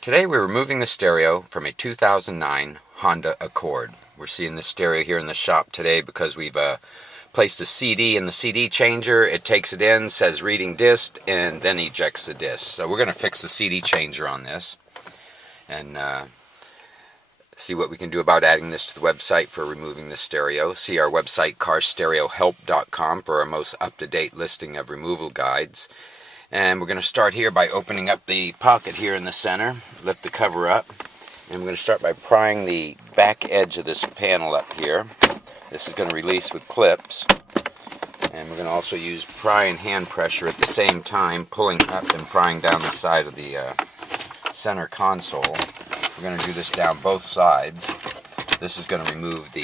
Today we're removing the stereo from a 2009 Honda Accord. We're seeing the stereo here in the shop today because we've placed a CD in the CD changer. It takes it in, says reading disc, and then ejects the disc. So we're going to fix the CD changer on this and see what we can do about adding this to the website for removing the stereo. See our website carstereohelp.com for our most up-to-date listing of removal guides. And we're going to start here by opening up the pocket here in the center, lift the cover up, and we're going to start by prying the back edge of this panel up here. This is going to release with clips, and we're going to also use pry and hand pressure at the same time, pulling up and prying down the side of the center console. We're going to do this down both sides. This is going to remove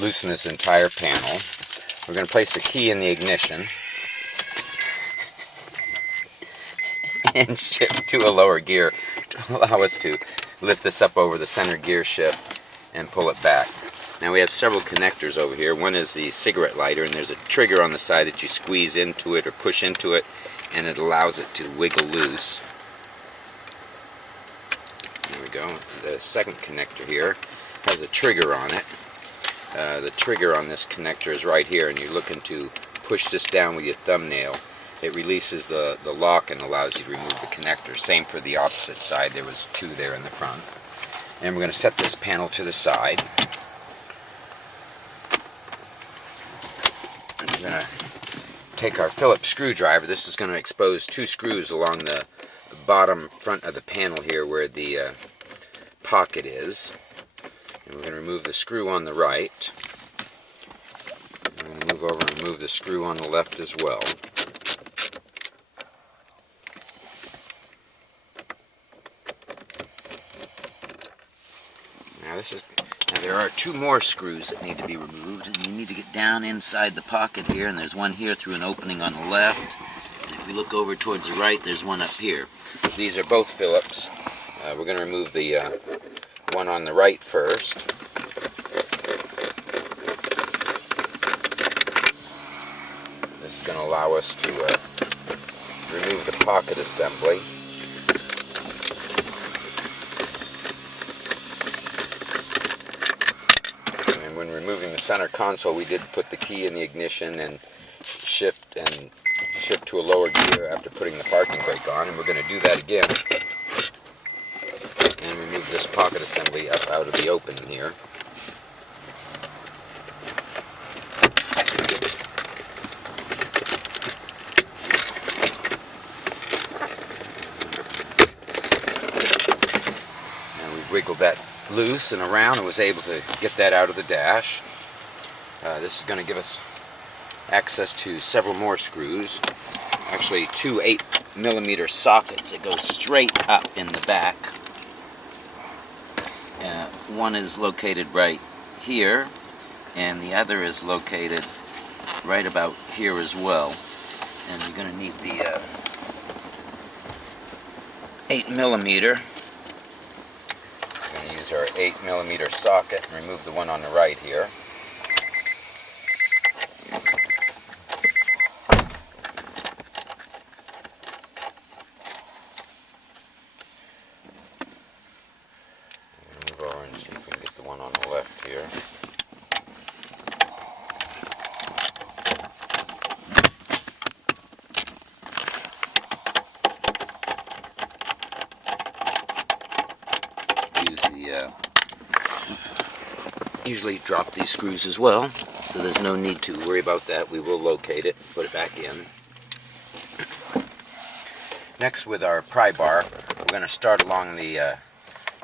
loosen this entire panel. We're going to place the key in the ignition and shift to a lower gear to allow us to lift this up over the center gear shift and pull it back. Now we have several connectors over here. One is the cigarette lighter, and there's a trigger on the side that you squeeze into it or push into it, and it allows it to wiggle loose. There we go. The second connector here has a trigger on it. The trigger on this connector is right here, and you're looking to push this down with your thumbnail. It releases the lock and allows you to remove the connector. Same for the opposite side. There was two there in the front. And we're going to set this panel to the side. And we're going to take our Phillips screwdriver. This is going to expose two screws along the bottom front of the panel here where the pocket is. And we're going to remove the screw on the right. I'm going to move over and remove the screw on the left as well. Now there are two more screws that need to be removed, and you need to get down inside the pocket here, and there's one here through an opening on the left. And if we look over towards the right, there's one up here. These are both Phillips. We're going to remove the one on the right first. This is going to allow us to remove the pocket assembly. And when removing the center console, we did put the key in the ignition and shift to a lower gear after putting the parking brake on, and we're going to do that again. And remove this pocket assembly up out of the opening here. And we've wiggled that loose and around and was able to get that out of the dash. This is going to give us access to several more screws. Actually, two 8mm sockets that go straight up in the back. One is located right here, and the other is located right about here as well. And you're going to need the 8mm. We're going to use our 8mm socket and remove the one on the right here. See if we can get the one on the left here. Usually drop these screws as well, so there's no need to worry about that. We will locate it, put it back in. Next, with our pry bar, we're going to start along the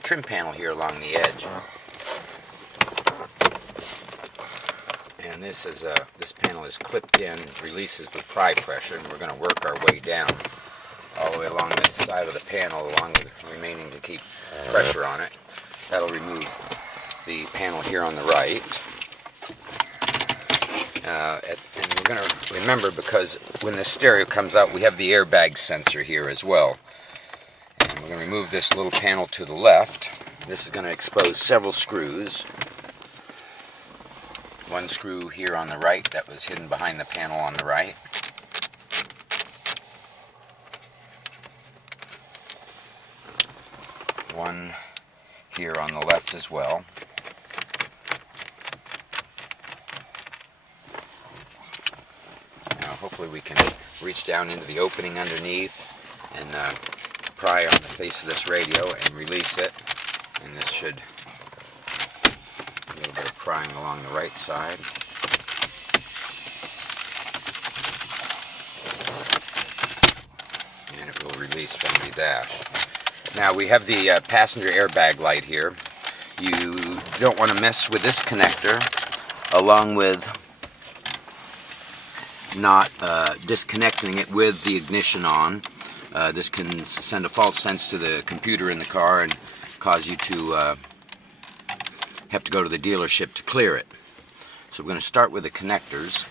trim panel here along the edge, and this panel is clipped in, releases with pry pressure, and we're going to work our way down all the way along the side of the panel, along with remaining to keep pressure on it. That'll remove the panel here on the right. And we're going to remember, because when the stereo comes out, we have the airbag sensor here as well. We're going to remove this little panel to the left. This is going to expose several screws. One screw here on the right that was hidden behind the panel on the right. one here on the left as well. Now hopefully we can reach down into the opening underneath and pry on the face of this radio and release it. And this should, a little bit of prying along the right side. And it will release from the dash. Now we have the passenger airbag light here. You don't want to mess with this connector, along with not disconnecting it with the ignition on. This can send a false sense to the computer in the car and cause you to have to go to the dealership to clear it. So we're going to start with the connectors.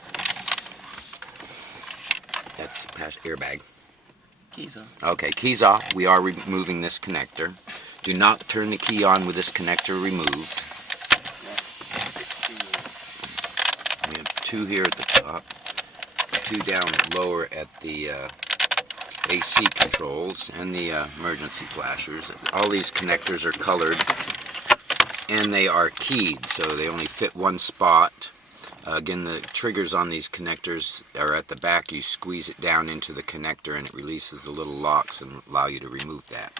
That's airbag. Keys off. Okay, keys off. We are removing this connector. Do not turn the key on with this connector removed. We have two here at the top, two down lower at the AC controls and the emergency flashers. All these connectors are colored and they are keyed, so they only fit one spot. Again, the triggers on these connectors are at the back. You squeeze it down into the connector and it releases the little locks and allow you to remove that.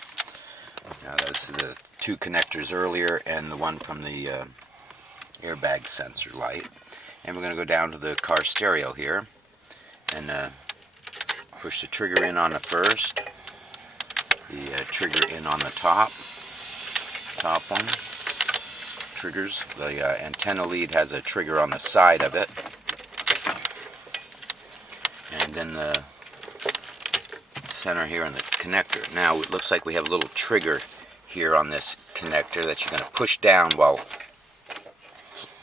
Now that's the two connectors earlier and the one from the airbag sensor light. And we're going to go down to the car stereo here and push the trigger in on the first, the trigger in on the top one. Triggers. The antenna lead has a trigger on the side of it, and then the center here in the connector. Now it looks like we have a little trigger here on this connector that you're going to push down while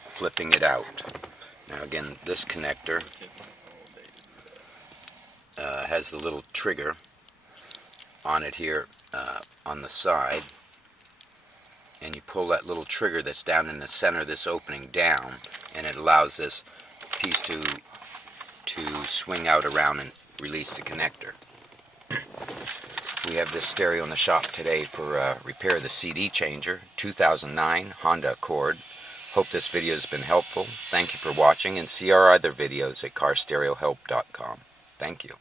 flipping it out. Now again, this connector has the little trigger on it here on the side, and you pull that little trigger that's down in the center of this opening down, and it allows this piece to swing out around and release the connector. We have this stereo in the shop today for repair of the CD changer, 2009 Honda Accord. Hope this video has been helpful. Thank you for watching, and see our other videos at carstereohelp.com. Thank you.